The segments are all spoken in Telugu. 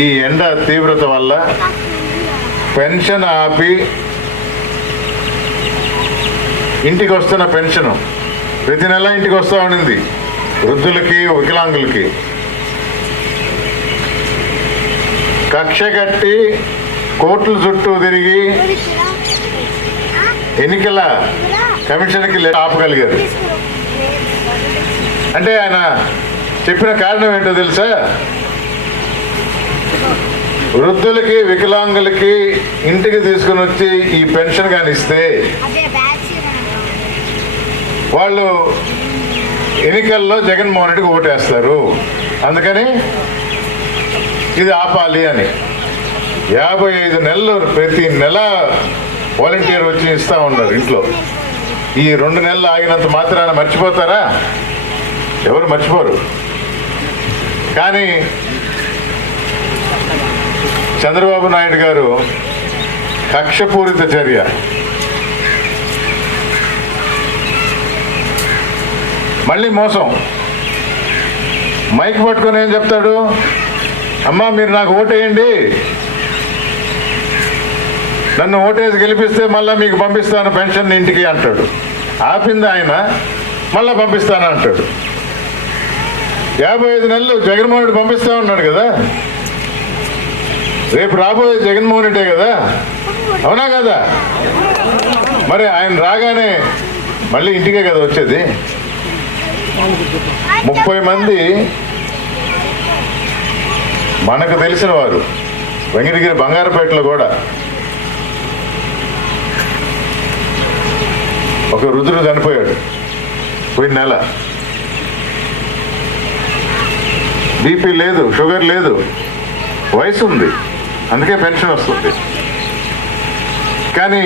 ఈ ఎండ తీవ్రత వల్ల పెన్షన్ ఆపి ఇంటికి వస్తున్న పెన్షన్ ప్రతి నెల ఇంటికి వస్తూ ఉండింది వృద్ధులకి వికలాంగులకి. కక్ష కట్టి కోర్టుల చుట్టూ తిరిగి ఎన్నికల కమిషన్కి ఆపగలిగారు. అంటే ఆయన చెప్పిన కారణం ఏంటో తెలుసా? వృద్ధులకి వికలాంగులకి ఇంటికి తీసుకుని వచ్చి ఈ పెన్షన్ కానీ ఇస్తే వాళ్ళు ఎన్నికల్లో జగన్మోహన్ రెడ్డికి ఓటేస్తారు. అందుకని ఇది ఆపాలి అని. యాభై ఐదు నెలలు ప్రతి నెల వాలంటీర్ వచ్చి ఇస్తా ఉన్నారు ఇంట్లో. ఈ రెండు నెలలు ఆగినంత మాత్రాన మర్చిపోతారా? ఎవరు మర్చిపోరు. కానీ చంద్రబాబు నాయుడు గారు కక్షపూరిత చర్య. మళ్ళీ మోసం. మైక్ పట్టుకొని ఏం చెప్తాడు? అమ్మా మీరు నాకు ఓటేయండి. నన్ను ఓటేసి గెలిపిస్తే మళ్ళీ మీకు పంపిస్తాను పెన్షన్ ఇంటికి అంటాడు. ఆపింది ఆయన మళ్ళీ పంపిస్తాను అంటాడు. యాభై ఐదు నెలలు జగన్మోహన్ రెడ్డి పంపిస్తా ఉన్నాడు కదా. రేపు రాబోయే జగన్మోహన్ రెడ్డే కదా? అవునా కదా? మరి ఆయన రాగానే మళ్ళీ ఇంటికే కదా వచ్చేది? ముప్పై మంది మనకు తెలిసిన వారు. వెంకటగిరి బంగారపేటలో కూడా. ఒక రుద్రుడు చనిపోయాడు. పోయిన నెల. బీపీ లేదు షుగర్ లేదు. వయసు ఉంది అందుకే పెన్షన్ వస్తుంది. కానీ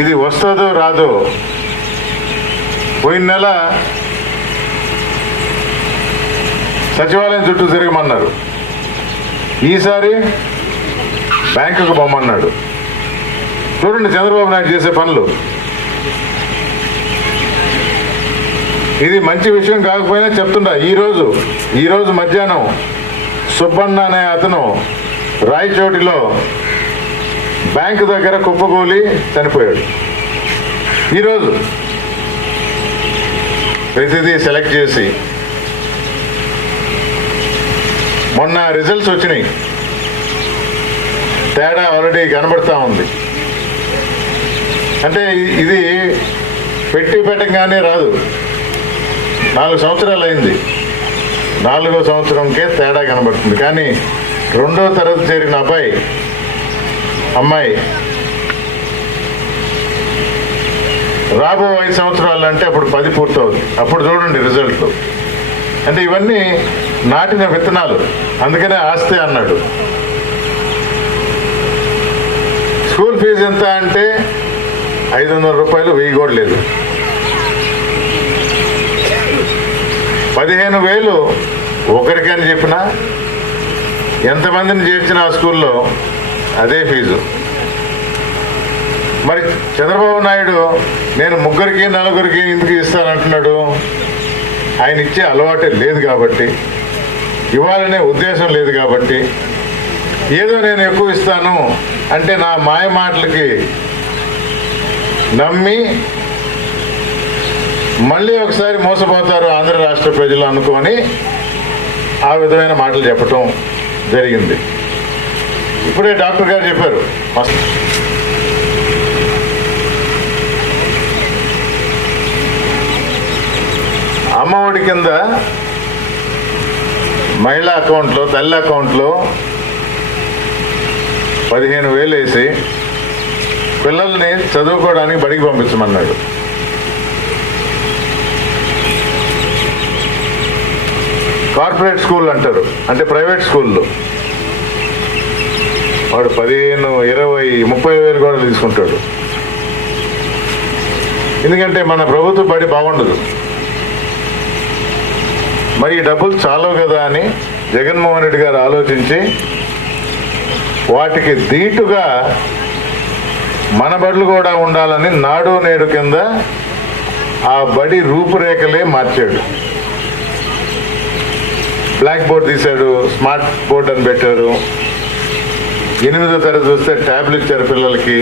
ఇది వస్తుందో రాదో పోయిన నెల సచివాలయం చుట్టూ తిరగమన్నారు. ఈసారి బ్యాంకుకు పొమ్మన్నాడు చూడండి చంద్రబాబు నాయుడు చేసే పనులు. ఇది మంచి విషయం కాకపోయినా చెప్తుండా ఈరోజు ఈరోజు మధ్యాహ్నం సుబ్బన్న అనే అతను రాయచోటిలో బ్యాంకు దగ్గర కుప్పకూలి చనిపోయాడు. ఈరోజు ప్రతిదీ సెలెక్ట్ చేసి మొన్న రిజల్ట్స్ వచ్చినాయి. తేడా ఆల్రెడీ కనబడతా ఉంది. అంటే ఇది పెట్టి పెట్టగానే రాదు. నాలుగు సంవత్సరాలు అయింది. నాలుగో సంవత్సరంకే తేడా కనబడుతుంది. కానీ రెండో తరగతి చేరిన అబ్బాయి అమ్మాయి రాబో ఐదు సంవత్సరాలు అంటే అప్పుడు పది పూర్తవుతుంది. అప్పుడు చూడండి రిజల్ట్లు అంటే ఇవన్నీ నాటిన విత్తనాలు. అందుకనే ఆస్తే అన్నాడు. స్కూల్ ఫీజు ఎంత అంటే ఐదు వందల రూపాయలు వెయ్యి కూడా లేదు. పదిహేను వేలు ఒకరికని చెప్పినా ఎంతమందిని చేర్చిన ఆ స్కూల్లో అదే ఫీజు. మరి చంద్రబాబు నాయుడు నేను ముగ్గురికి నలుగురికి ఎందుకు ఇస్తానంటున్నాడు? ఆయన ఇచ్చే అలవాటే లేదు కాబట్టి ఇవ్వాలనే ఉద్దేశం లేదు కాబట్టి ఏదో నేను ఎక్కువ ఇస్తాను అంటే నా మాయ మాటలకి నమ్మి మళ్ళీ ఒకసారి మోసపోతారు ఆంధ్ర రాష్ట్ర ప్రజలు అనుకొని ఆ విధమైన మాటలు చెప్పటం జరిగింది. ఇప్పుడే డాక్టర్ గారు చెప్పారు ఫస్ట్. అమ్మఒడి కింద మహిళా అకౌంట్లో తల్లి అకౌంట్లో పదిహేను వేలు వేసి పిల్లల్ని చదువుకోవడానికి బడికి పంపించమన్నాడు. కార్పొరేట్ స్కూల్ అంటారు. అంటే ప్రైవేట్ స్కూల్లో. వాడు పదిహేను ఇరవై ముప్పై వేలు కూడా తీసుకుంటాడు. ఎందుకంటే మన ప్రభుత్వ బడి బాగుండదు. మరి ఈ డబ్బులు చాలవు కదా అని జగన్మోహన్ రెడ్డి గారు ఆలోచించి వాటికి దీటుగా మన బడులు కూడా ఉండాలని నాడు నేడు కింద ఆ బడి రూపురేఖలే మార్చాడు. బ్లాక్ బోర్డ్ తీశాడు స్మార్ట్ బోర్డ్ అని పెట్టారు. ఎనిమిదో తరగతి వస్తే ట్యాబ్లు ఇచ్చారు పిల్లలకి.